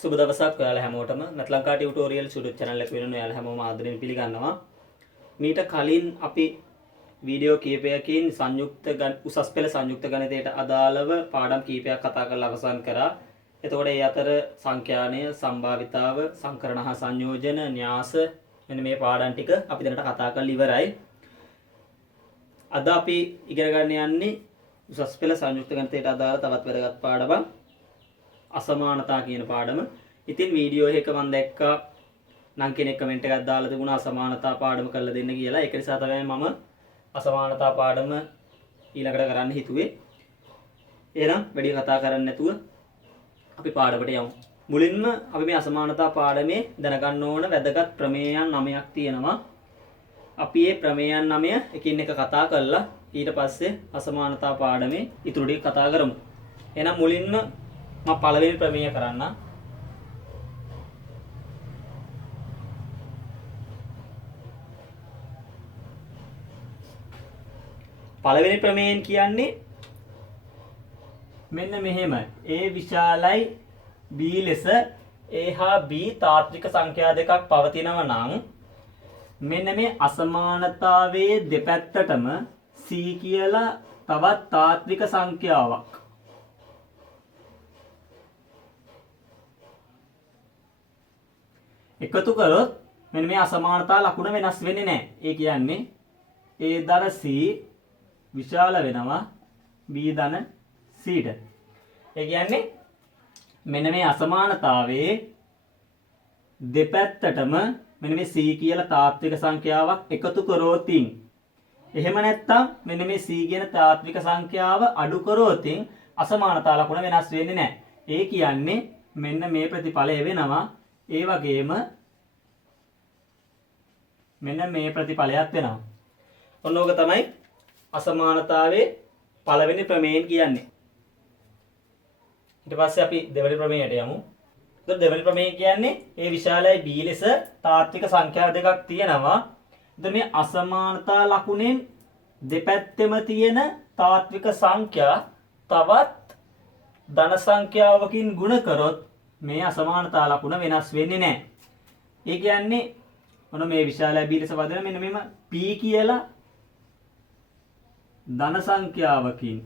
සුබ දවසක් ඔයාලා හැමෝටම මැට්ලංකා ටියුටෝරියල් YouTube channel එක වෙනුවෙන් ඔයාලා හැමෝම ආදරෙන් පිළිගන්නවා. මීට කලින් අපි වීඩියෝ කීපයකින් උසස් පෙළ සංයුක්ත ගණිතයට අදාළව පාඩම් කීපයක් කතා කරලා අවසන් කරා. එතකොට ඒ අතර සංඛ්‍යානය, සම්භාවිතාව, සංකරණ හා සංයෝජන, න්‍යාස මෙන්න මේ පාඩම් ටික අපි දැනට කතා කරලා ඉවරයි. අද අපි ඉගෙන ගන්න යන්නේ උසස් පෙළ සංයුක්ත ගණිතයට අදාළ තවත් වැදගත් පාඩමක්. අසමානතා කියන පාඩම. ඉතින් වීඩියෝ එක මම දැක්කා නම් කෙනෙක් කමෙන්ට් එකක් දාලා තිබුණා අසමානතා පාඩම කරලා දෙන්න කියලා. ඒක නිසා තමයි මම අසමානතා පාඩම ඊළඟට කරන්න හිතුවේ. එහෙනම් වැඩි කතා කරන්නේ නැතුව අපි පාඩමට යමු. මුලින්ම අපි මේ අසමානතා පාඩමේ දැනගන්න ඕන වැදගත් ප්‍රමේයයන් 9ක් තියෙනවා. අපි මේ ප්‍රමේයයන් 9 එකින් එක කතා කරලා ඊට පස්සේ අසමානතා පාඩමේ ඉතුරු ටික කතා කරමු. එහෙනම් මුලින්ම මම පළවෙනි ප්‍රමේය කරන්න. පළවෙනි ප්‍රමේයෙන් කියන්නේ මෙන්න මෙහෙම. A විශාලයි B ලෙස A හා B තාත්වික සංඛ්‍යා දෙකක් පවතිනවා නම් මෙන්න මේ අසමානතාවයේ දෙපැත්තටම C කියලා තවත් තාත්වික සංඛ්‍යාවක් එකතු කරොත් මෙන්න මේ අසමානතා ලකුණ වෙනස් වෙන්නේ නැහැ. ඒ කියන්නේ A ධන C විශාල වෙනවා B ධන C ට. ඒ කියන්නේ මෙන්න මේ අසමානතාවයේ දෙපැත්තටම මෙන්න මේ C කියලා තාත්වික සංඛ්‍යාවක් එකතු කරෝතින් එහෙම නැත්නම් මෙන්න මේ C කියන තාත්වික සංඛ්‍යාව අඩු කරෝතින් අසමානතා ලකුණ වෙනස් වෙන්නේ නැහැ. ඒ කියන්නේ මෙන්න මේ ප්‍රතිඵලය වෙනවා. ඒ වගේම මෙන්න මේ ප්‍රතිඵලයක් වෙනවා. ඔන්න ඕක තමයි අසමානතාවයේ පළවෙනි ප්‍රමේයයෙන් කියන්නේ. ඊට පස්සේ අපි දෙවෙනි ප්‍රමේයයට යමු. ඒතර දෙවෙනි ප්‍රමේය කියන්නේ A විශාලයි B ලෙස තාත්වික සංඛ්‍යා දෙකක් තියෙනවා. එතකොට මේ අසමානතා ලකුණෙන් දෙපැත්තෙම තියෙන තාත්වික සංඛ්‍යා තවත් ධන සංඛ්‍යාවකින් ගුණ කරොත් මේ අසමානතා ලකුණ වෙනස් වෙන්නේ නැහැ. ඒ කියන්නේ මොන මේ විශාලයි B ලෙස වදන මෙන්න මෙම P කියලා ධන සංඛ්‍යාවකින්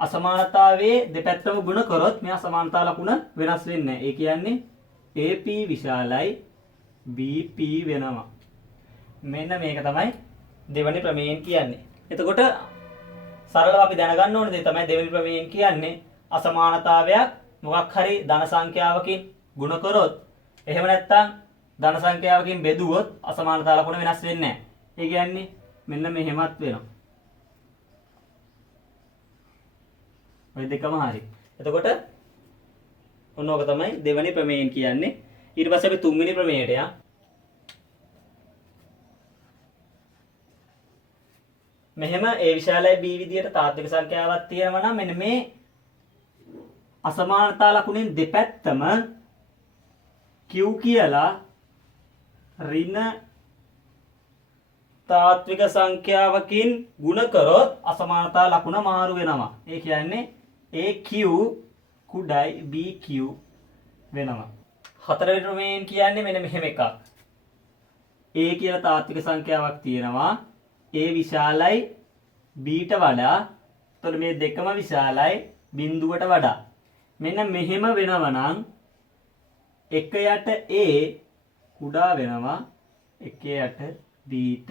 අසමානතාවයේ දෙපැත්තම ගුණ කරොත් මේ අසමානතා ලකුණ වෙනස් වෙන්නේ නැහැ. ඒ කියන්නේ AP විශාලයි BP වෙනවා. මෙන්න මේක තමයි දෙවෙනි ප්‍රමේයෙන් කියන්නේ. එතකොට සරලව අපි දැනගන්න ඕන දේ තමයි දෙවෙනි ප්‍රමේයෙන් කියන්නේ අසමානතාවයක් මොකක් හරි ධන සංඛ්‍යාවකින් ගුණ කරොත් එහෙම නැත්නම් ධන සංඛ්‍යාවකින් බෙදුවොත් අසමානතා ලකුණ වෙනස් වෙන්නේ නැහැ. ඒ කියන්නේ මෙන්න මෙහෙමත් වෙනවා. ඔය දෙකම හරි. එතකොට ඔන්න ඕක තමයි දෙවෙනි ප්‍රමේයෙන් කියන්නේ. ඊට පස්සේ අපි තුන්වෙනි ප්‍රමේයට යමු. මෙහෙම A විශාලයි B විදියට තාත්වික සංඛ්‍යාවක් තියෙනවා නම් මෙන්න මේ අසමානතා ලකුණෙන් දෙපැත්තම Q කියලා ඍණ තාත්වික සංඛ්‍යාවකින් ගුණ කරොත් අසමානතා ලකුණ මාරු වෙනවා. ඒ කියන්නේ AQ කුඩයි BQ වෙනවා. හතරවෙනි ප්‍රමේයෙන් කියන්නේ මෙන්න මෙහෙම එකක්. A කියලා තාත්වික සංඛ්‍යාවක් තියෙනවා. A විශාලයි B ට වඩා. එතකොට මේ දෙකම විශාලයි බිඳුවට වඩා. මෙන්න මෙහෙම වෙනවා නම් 1 යට A කුඩා වෙනවා 1 යට B ට.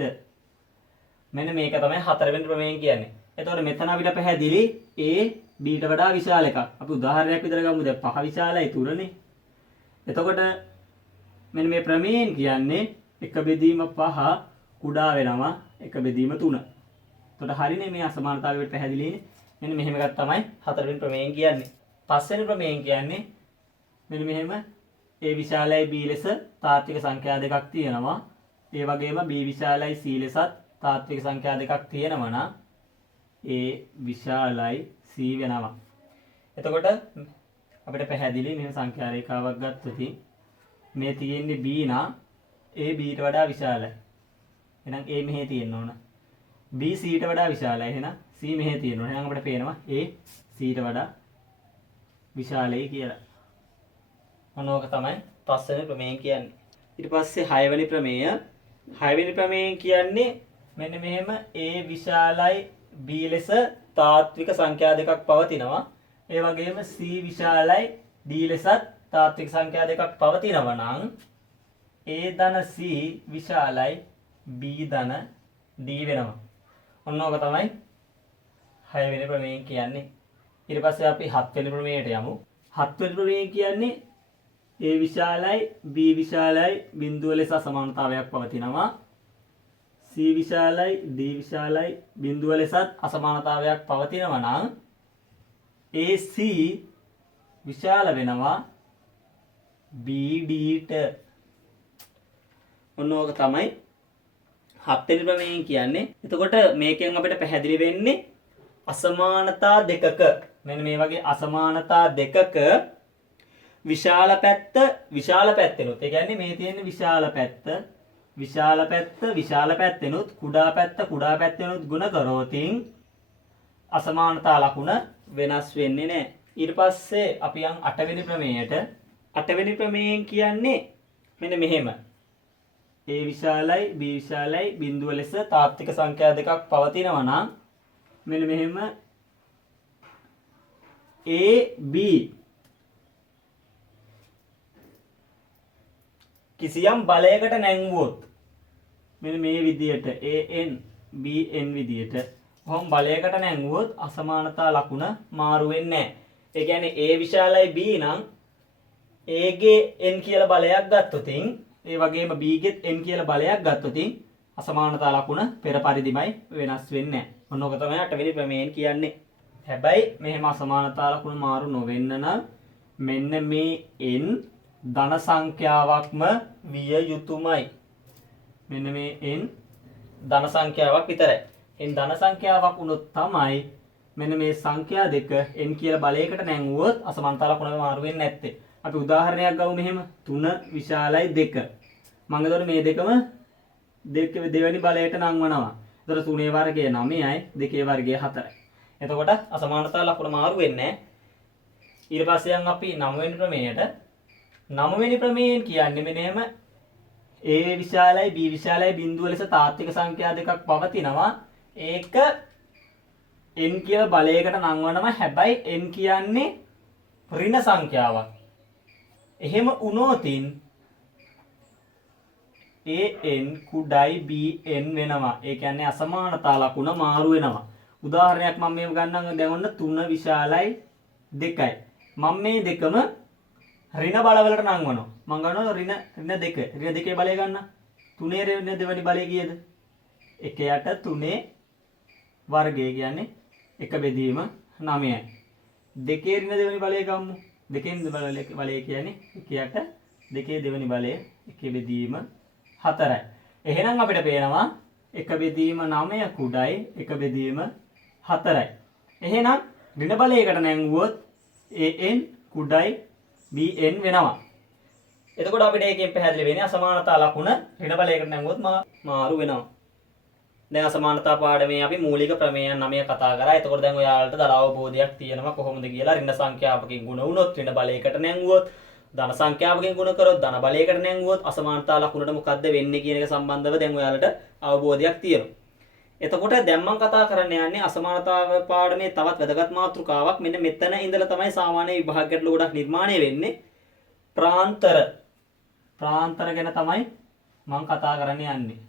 මෙන්න මේක තමයි හතරවෙනි ප්‍රමේයෙන් කියන්නේ. එතකොට මෙතන අපිට පැහැදිලි A B ට වඩා විශාල එකක්. අපි උදාහරණයක් විතර ගමු. දැන් 5 විශාලයි 3නේ. එතකොට මෙන්න මේ ප්‍රමේයෙන් කියන්නේ 1 බෙදීම 5 කුඩා වෙනවා 1 බෙදීම 3. එතකොට හරිනේ මේ අසමානතාවයට පැහැදිලිනේ. මෙන්න මෙහෙම එකක් තමයි හතරවෙනි ප්‍රමේයෙන් කියන්නේ. පස්වෙනි ප්‍රමේයෙන් කියන්නේ මෙන්න මෙහෙම A විශාලයි B ලෙස තාත්වික සංඛ්‍යා දෙකක් තියෙනවා. ඒ වගේම B විශාලයි C ලෙසත් තාත්වික සංඛ්‍යා දෙකක් තියෙනවා නම් A විශාලයි C වෙනවා. එතකොට අපිට පැහැදිලි මෙහෙම සංඛ්‍යා රේඛාවක් ගත්තොත් මේ තියෙන්නේ B නා A B ට වඩා විශාලයි. එහෙනම් A මෙහෙ තියෙන්න ඕන. B C ට වඩා විශාලයි. එහෙනම් C මෙහෙ තියෙනවා. එහෙනම් අපිට පේනවා A C ට වඩා විශාලයි කියලා. මොනෝක තමයි 5 වෙනි ප්‍රමේයය කියන්නේ. ඊට පස්සේ 6 වෙනි ප්‍රමේය. 6 වෙනි ප්‍රමේයය කියන්නේ මෙන්න මෙහෙම A විශාලයි B ලෙස තාත්වික සංඛ්‍යා දෙකක් පවතිනවා. ඒ වගේම C විශාලයි D ලෙසත් තාත්වික සංඛ්‍යා දෙකක් පවතිනවා නම් A ධන C විශාලයි B ධන D වෙනවා. ඔන්න ඕක තමයි 6 වෙනි ප්‍රමේයය කියන්නේ. ඊට පස්සේ අපි 7 වෙනි ප්‍රමේයයට යමු. 7 වෙනි ප්‍රමේයය කියන්නේ A විශාලයි B විශාලයි බිඳුව ලෙස අසමානතාවයක් පවතිනවා. C විශාලයි D විශාලයි බිඳුව ලෙසත් අසමානතාවයක් පවතිනවා නම් AC විශාල වෙනවා BD ට. ඔන්න ඕක තමයි 7 වෙනි ප්‍රමේයය කියන්නේ. එතකොට මේකෙන් අපිට පැහැදිලි වෙන්නේ අසමානතා දෙකක මෙන්න මේ වගේ අසමානතා දෙකක විශාල පැත්තෙනුත් ඒ කියන්නේ මේ තියෙන විශාල පැත්තෙනුත් කුඩා පැත්තෙනුත් ගුණ කරෝතින් අසමානතා ලකුණ වෙනස් වෙන්නේ නැහැ. ඊට පස්සේ අපි යන් 8 වෙනි ප්‍රමේයයට. 8 වෙනි ප්‍රමේයයෙන් කියන්නේ මෙන්න මෙහෙම. A විශාලයි B විශාලයි බිඳුව ලෙස තාත්වික සංඛ්‍යා දෙකක් පවතිනවා නම් මෙන්න මෙහෙම A B කිසියම් බලයකට නැංවුවොත් මෙන්න මේ විදියට AN BN විදියට කොහොම බලයකට නැංවුවොත් අසමානතා ලකුණ මාරු වෙන්නේ නැහැ. ඒ කියන්නේ A විශාලයි B නම් A ගේ n කියලා බලයක් ගත්තොතින් ඒ වගේම B ගෙත් n කියලා බලයක් ගත්තොතින් අසමානතා ලකුණ පෙර පරිදිමයි වෙනස් වෙන්නේ නැහැ. ඔන්න ඔක තමයි 8 වෙනි ප්‍රමේයයෙන් කියන්නේ. හැබැයි මෙහෙම අසමානතා ලකුණ මාරු නොවෙන්න නම් මෙන්න මේ n ධන සංඛ්‍යාවක්ම විය යුතුමයි. මෙන්න මේ n ධන සංඛ්‍යාවක් විතරයි. n ධන සංඛ්‍යාවක් වුණොත් තමයි මෙන්න මේ සංඛ්‍යා දෙක n කියලා බලයකට නැංවුවොත් අසමානතා ලකුණ මාරු වෙන්නේ නැත්තේ. අපි උදාහරණයක් ගමු මෙහෙම 3 විශාලයි 2. මම එතකොට මේ දෙකම දෙවෙනි බලයට නංවනවා. එතකොට 3 වර්ගය 9යි 2 වර්ගය 4යි. එතකොට අසමානතා ලකුණ මාරු වෙන්නේ නැහැ. ඊට පස්සේ යන් අපි 9 වෙනි ප්‍රමේයයට. 9 වෙනි ප්‍රමේයයෙන් කියන්නේ මෙන්න A විශාලයි B විශාලයි බිඳුව ලෙස තාත්වික සංඛ්‍යා දෙකක් පවතිනවා. ඒක n කියලා බලයකට නංවනවා. හැබැයි n කියන්නේ ඍණ සංඛ්‍යාවක්. එහෙම වුණොතින් AN කුඩයි BN වෙනවා. ඒ කියන්නේ අසමානතා ලකුණ මාරු වෙනවා. උදාහරණයක් මම මේව ගන්නම්. දැන් ඔන්න 3 විශාලයි 2යි. මම මේ දෙකම ඍණ බලවලට නංවනවා. මම ගන්නවා ඍණ 2. ඍණ 2 බලය ගන්න. 3 ඍණ දෙවෙනි බලය කීයද? 1 යට 3 වර්ගය කියන්නේ 1 බෙදීම 9යි. 2 ඍණ දෙවෙනි බලය ගමු. 2 බලය කියන්නේ 1 යට 2 දෙවෙනි බලය 1 බෙදීම 4යි. එහෙනම් අපිට පේනවා 1 බෙදීම 9 කුඩයි 1 බෙදීම 4යි. එහෙනම් ඍණ බලයකට නැංගුවොත් AN කුඩයි BN වෙනවා. එතකොට අපිට ඒකෙන් පැහැදිලි වෙන්නේ අසමානතා ලකුණ ඍණ බලයකට නැංගුවොත් මාරු වෙනවා. දැන් අසමානතා පාඩමේ අපි මූලික ප්‍රමේයන් 9 කතා කරා. එතකොට දැන් ඔයාලට දල අවබෝධයක් තියෙනවා කොහොමද කියලා. ඍණ සංඛ්‍යාවකින් ගුණ වුණොත් ඍණ බලයකට නැංගුවොත් ධන සංඛ්‍යාවකින් ගුණ කරොත් ධන බලයකට නැංගුවොත් අසමානතා ලකුණට මොකද්ද වෙන්නේ කියන එක සම්බන්ධව දැන් ඔයාලට අවබෝධයක් තියෙනවා. එතකොට දැන් මම කතා කරන්න යන්නේ අසමානතාව පාඩමේ තවත් වැදගත් මාතෘකාවක්. මෙන්න මෙතන ඉඳලා තමයි සාමාන්‍ය විභාග ගැටළු ගොඩක් නිර්මාණය වෙන්නේ. ප්‍රාන්තර ගැන තමයි මම කතා කරන්න යන්නේ.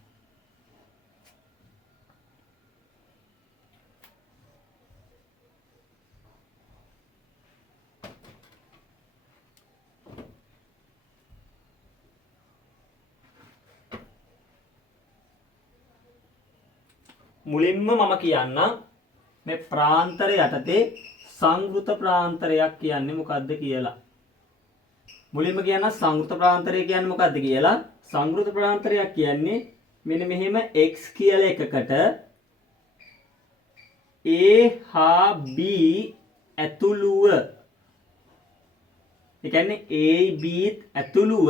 මුලින්ම මම කියන්නම් මේ ප්‍රාන්තර යටතේ සංවෘත ප්‍රාන්තරයක් කියන්නේ මොකක්ද කියලා. මුලින්ම කියන්න සංවෘත ප්‍රාන්තරය කියන්නේ මොකක්ද කියලා. සංවෘත ප්‍රාන්තරයක් කියන්නේ මෙන්න මෙහෙම x කියලා එකකට a හා b ඇතුළුව. ඒ කියන්නේ a b ඇතුළුව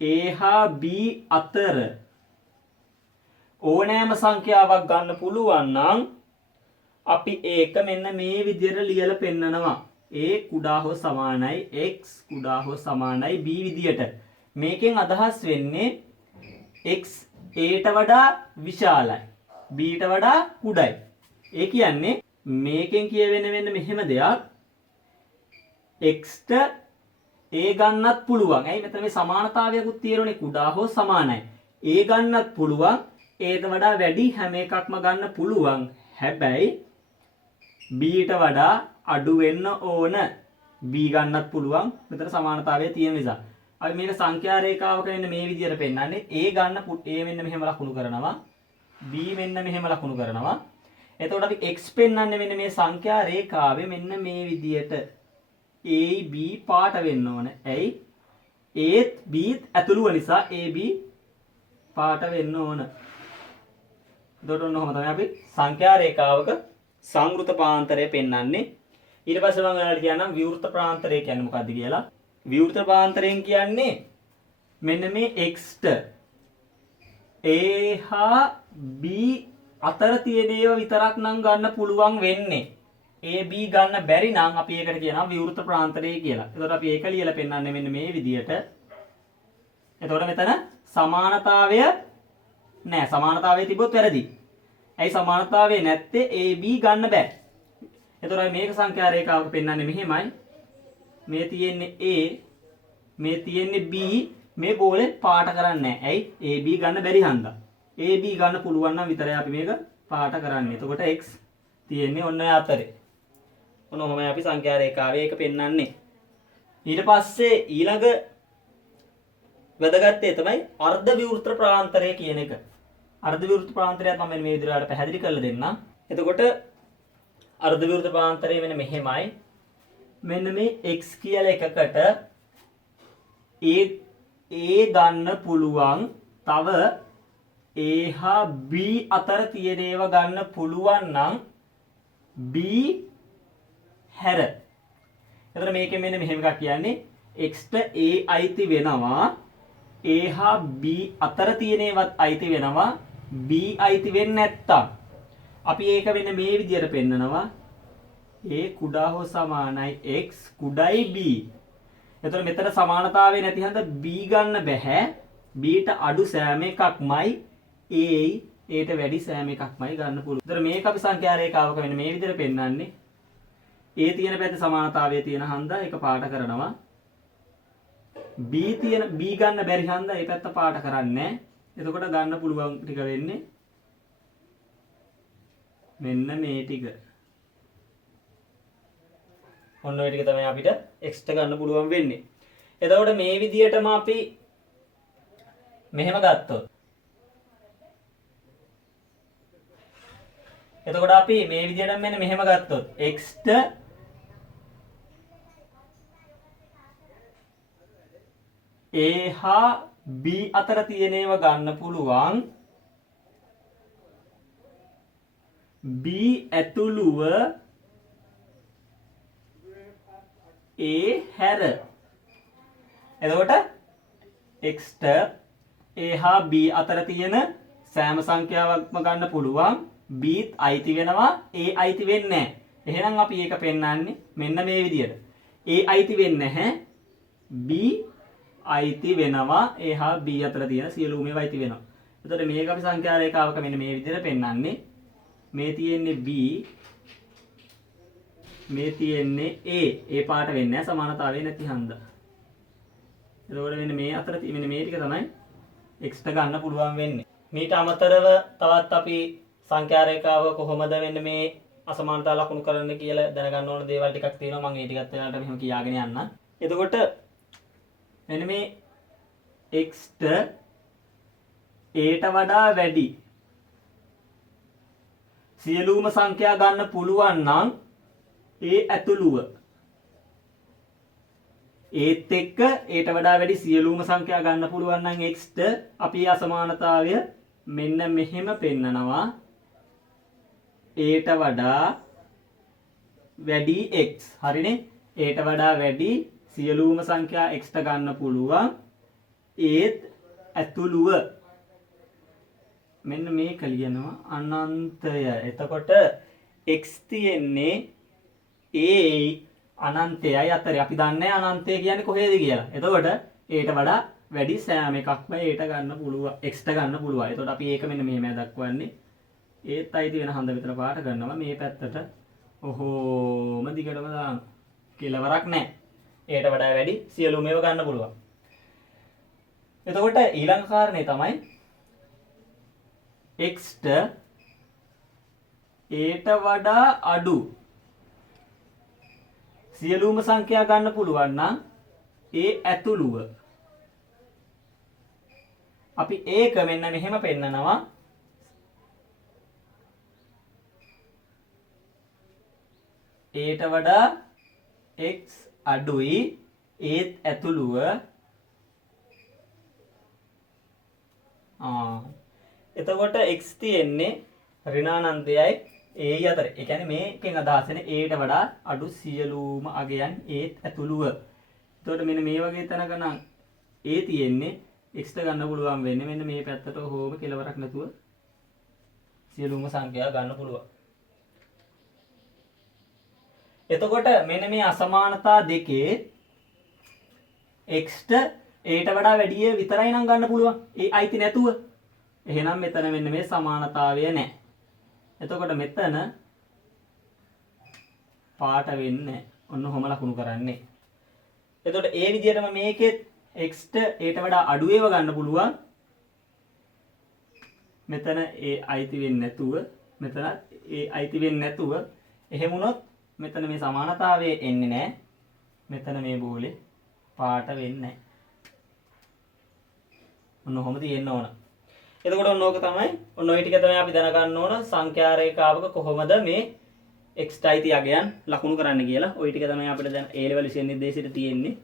a හා b අතර ඕනෑම සංඛ්‍යාවක් ගන්න පුළුවන් නම් අපි ඒක මෙන්න මේ විදිහට ලියලා පෙන්නනවා. a කුඩා හෝ සමානයි x කුඩා හෝ සමානයි b විදියට. මේකෙන් අදහස් වෙන්නේ x a ට වඩා විශාලයි b ට වඩා කුඩයි. ඒ කියන්නේ මේකෙන් කියවෙන්නේ මෙන්න මෙහෙම දෙයක්. x ට a ගන්නත් පුළුවන්. ඇයි මෙතන මේ සමානතාවයකුත් තියෙනනේ කුඩා හෝ සමානයි. a ගන්නත් පුළුවන්. a ට වඩා වැඩි හැම එකක්ම ගන්න පුළුවන්. හැබැයි b ට වඩා අඩු වෙන්න ඕන. b ගන්නත් පුළුවන්. මෙතන සමානතාවය තියෙන නිසා. අපි මේක සංඛ්‍යා රේඛාවක වෙන්න මේ විදිහට පෙන්නන්නේ a ගන්න a මෙන්න මෙහෙම ලකුණු කරනවා. b මෙන්න මෙහෙම ලකුණු කරනවා. එතකොට අපි x පෙන්නන්නේ මෙන්න මේ සංඛ්‍යා රේඛාවේ මෙන්න මේ විදිහට a b පාට වෙන්න ඕන. ඇයි? a b ඇතුළුව නිසා a b පාට වෙන්න ඕන. එතකොට ඔන්නෝම තමයි අපි සංඛ්‍යා රේඛාවක සංවෘත පාන්තරය පෙන්වන්නේ. ඊට පස්සේ මම ඔයාලට කියන්නම් විවෘත ප්‍රාන්තරය කියන්නේ මොකක්ද කියලා. විවෘත ප්‍රාන්තරයෙන් කියන්නේ මෙන්න මේ x ට a හා b අතර තියෙන ඒවා විතරක් නම් ගන්න පුළුවන් වෙන්නේ. a b ගන්න බැරි නම් අපි ඒකට කියනවා විවෘත ප්‍රාන්තරය කියලා. එතකොට අපි ඒක ලියලා පෙන්වන්නේ මෙන්න මේ විදියට. එතකොට මෙතන සමානතාවය නෑ. සමානතාවය තිබ්බොත් වැරදි. ඇයි සමානතාවය නැත්තේ? a b ගන්න බෑ. එතකොට මේක සංඛ්‍යා රේඛාවක පෙන්වන්නේ මෙහෙමයි. මේ තියෙන්නේ a, මේ තියෙන්නේ b. මේ බෝලේ පාට කරන්නේ නැහැ. ඇයි? a b ගන්න බැරි හන්දා. a b ගන්න පුළුවන් නම් විතරයි අපි මේක පාට කරන්නේ. එතකොට x තියෙන්නේ ඔන්න ඔය අතරේ. ඔන්න ඔහොමයි අපි සංඛ්‍යා රේඛාවේ ඒක පෙන්වන්නේ. ඊට පස්සේ ඊළඟ වැදගත් දේ තමයි අර්ධ විවෘත ප්‍රාන්තරය කියන එක. අර්ධ විවෘත ප්‍රාන්තරයත් මම මේ විදිහට පැහැදිලි කරලා දෙන්නම්. එතකොට අර්ධ විවෘත ප්‍රාන්තරය මෙන්න මෙහෙමයි. මෙන්න මේ x කියලා එකකට a ගන්න පුළුවන්. තව a හා b අතර තියෙන ඒවා ගන්න පුළුවන් නම් b හැර. එතකොට මේකෙන් මෙන්න මෙහෙම එකක් කියන්නේ x ට a අයිති වෙනවා. a හා b අතර තියෙන ඒවාත් අයිති වෙනවා. b අයිති වෙන්නේ නැත්තම් අපි ඒක වෙන මේ විදිහට පෙන්නනවා. a කුඩා හෝ සමානයි x කුඩයි b. එතකොට මෙතන සමානතාවය නැති හන්ද b ගන්න බෑ. b ට අඩු සෑම එකක්මයි a ට වැඩි සෑම එකක්මයි ගන්න පුළුවන්. එතකොට මේක අපි සංඛ්‍යා රේඛාවක වෙන මේ විදිහට පෙන්නන්නේ. a තියෙන පැත්තේ සමානතාවය තියෙන හන්ද ඒක පාට කරනවා. b ගන්න බැරි හන්ද ඒ පැත්ත පාට කරන්නේ. එතකොට ගන්න පුළුවන් ටික වෙන්නේ මෙන්න මේ ටික. ඔන්න ඔය ටික තමයි අපිට x ට ගන්න පුළුවන් වෙන්නේ. එතකොට මේ විදිහටම අපි මෙහෙම ගත්තොත් එතකොට අපි මේ විදිහට මෙන්න මෙහෙම ගත්තොත් x ට a හා b අතර තියෙන ඒවා ගන්න පුළුවන්. b ඇතුළුව a හැර. එතකොට x ට a හා b අතර තියෙන සෑම සංඛ්‍යාවක්ම ගන්න පුළුවන්. b අයිති වෙනවා, a අයිති වෙන්නේ නැහැ. එහෙනම් අපි ඒක පෙන්වන්නේ මෙන්න මේ විදියට. a අයිති වෙන්නේ නැහැ, b අයිති වෙනවා. a හා b අතර තියෙන සියලුම ඒවා අයිති වෙනවා. එතකොට මේක අපි සංඛ්‍යා රේඛාවක මෙන්න මේ විදියට පෙන්වන්නේ. මේ තියෙන්නේ b, මේ තියෙන්නේ a. a පාට වෙන්නේ නැහැ සමානතාවය නැති හන්දා. එතකොට මෙන්න මේ අතර මෙන්න මේ ටික තමයි x ට ගන්න පුළුවන් වෙන්නේ. මීට අමතරව තවත් අපි සංඛ්‍යා රේඛාව කොහොමද වෙන්න මේ අසමානතා ලකුණු කරන්න කියලා දැනගන්න ඕන දේවල් ටිකක් තියෙනවා. මම ඒ ටිකත් ඔයාලට මෙහෙම කියාගෙන යන්නම්. එතකොට මෙන්න මේ x ට a ට වඩා වැඩි සියලුම සංඛ්‍යා ගන්න පුළුවන් නම් a ඇතුළුව ඒත් එක්ක a ට වඩා වැඩි සියලුම සංඛ්‍යා ගන්න පුළුවන් නම් x ට අපි අසමානතාවය මෙන්න මෙහෙම පෙන්නනවා. a ට වඩා වැඩි x. හරිනේ? a ට වඩා වැඩි සියලුම සංඛ්‍යා x ට ගන්න පුළුවන් ඒත් ඇතුළුව මෙන්න මේක ලියනවා අනන්තය. එතකොට x තියෙන්නේ a අනන්තයයි අතරේ. අපි දන්නේ අනන්තය කියන්නේ කොහේද කියලා. එතකොට ඒට වඩා වැඩි සෑම එකක්ම ඒට ගන්න පුළුවන් x ට ගන්න පුළුවන්. එතකොට අපි ඒක මෙන්න මෙහෙම දක්වන්නේ. ඒත් අයිති වෙන හඳ විතර පාට කරනවා මේ පැත්තට. ඔහොම දිගටම දානවා. කෙලවරක් නැහැ. ඒට වඩා වැඩි සියලුම ඒවා ගන්න පුළුවන්. එතකොට ඊළඟ කාරණේ තමයි x ට ඒට වඩා අඩු සියලුම සංඛ්‍යා ගන්න පුළුවන් නම් ඒ ඇතුළුව අපි ඒක මෙන්න මෙහෙම පෙන්නනවා. ඒට වඩා x අඩුයි ඒත් ඇතුළුව එතකොට x තියෙන්නේ ඍණානන්තයයි ඒ අතර. ඒ කියන්නේ මේකෙන් අදහස් වෙන්නේ ඒට වඩා අඩු සියලුම අගයන් ඒත් ඇතුළුව. එතකොට මෙන්න මේ වගේ තැනක නම් ඒ තියෙන්නේ x ට ගන්න පුළුවන් වෙන්නේ මෙන්න මේ පැත්තට හොම කෙලවරක් නැතුව සියලුම සංඛ්‍යා ගන්න පුළුවන්. එතකොට මෙන්න මේ අසමානතා දෙකේ x ට ඒට වඩා වැඩි විතරයි නම් ගන්න පුළුවන්. ඒ අයිති නැතුව. එහෙනම් මෙතන මෙන්න මේ සමානතාවය නැහැ. එතකොට මෙතන පාට වෙන්නේ ඔන්න ඔහොම ලකුණු කරන්නේ. එතකොට ඒ විදිහටම මේකෙත් x ට ඒට වඩා අඩු ඒවා ගන්න පුළුවන්. මෙතන ඒ අයිති වෙන්නේ නැතුව මෙතන ඒ අයිති වෙන්නේ නැතුව එහෙම වුණොත් මෙතන මේ සමානතාවය එන්නේ නැහැ. මෙතන මේ බෝලේ පාට වෙන්නේ නැහැ. ඔන්න ඔහොම තියෙන්න ඕන. එතකොට ඔන්න ඕක තමයි ඔන්න ඔය ටික තමයි අපි දැනගන්න ඕන සංඛ්‍යා රේඛාවක කොහොමද මේ x ට අයිති අගයන් ලකුණු කරන්න කියලා. ඔය ටික තමයි අපිට දැන් A level විෂය නිර්දේශයට තියෙන්නේ.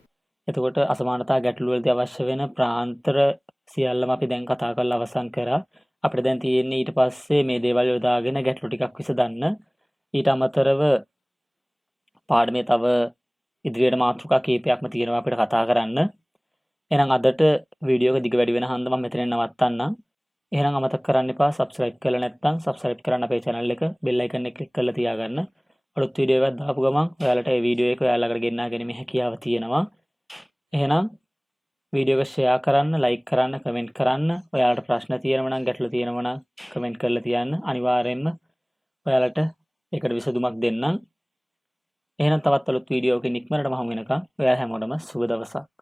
එතකොට අසමානතා ගැටලු වලදී අවශ්‍ය වෙන ප්‍රාන්තර සියල්ලම අපි දැන් කතා කරලා අවසන් කරා. අපිට දැන් තියෙන්නේ ඊට පස්සේ මේ දේවල් යොදාගෙන ගැටලු ටිකක් විසඳන්න. ඊට අමතරව පාඩමේ තව ඉදිරියට මාතෘකා කීපයක්ම තියෙනවා අපිට කතා කරන්න. එහෙනම් අදට වීඩියෝ එක දිග වැඩි වෙන හන්ද මම මෙතනින් නවත්තන්නම්. එහෙනම් අමතක කරන්න එපා subscribe කරලා නැත්නම් subscribe කරන්න අපේ channel එක bell icon එක click කරලා තියාගන්න. අලුත් වීඩියෝ එකක් දාපු ගමන් ඔයාලට ඒ වීඩියෝ එක ඔයාලා ළඟට ගෙන්නා ගැනීමේ හැකියාව තියෙනවා. එහෙනම් වීඩියෝ එක share කරන්න, like කරන්න, comment කරන්න. ඔයාලට ප්‍රශ්න තියෙනවා නම් ගැටලු තියෙනවා නම් comment කරලා තියන්න. අනිවාර්යයෙන්ම ඔයාලට ඒකට විසඳුමක් දෙන්නම්. එහෙනම් තවත් අලුත් වීඩියෝ එකකින් ඉක්මනටම හමු වෙනකම් ඔයාලා හැමෝටම සුබ දවසක්.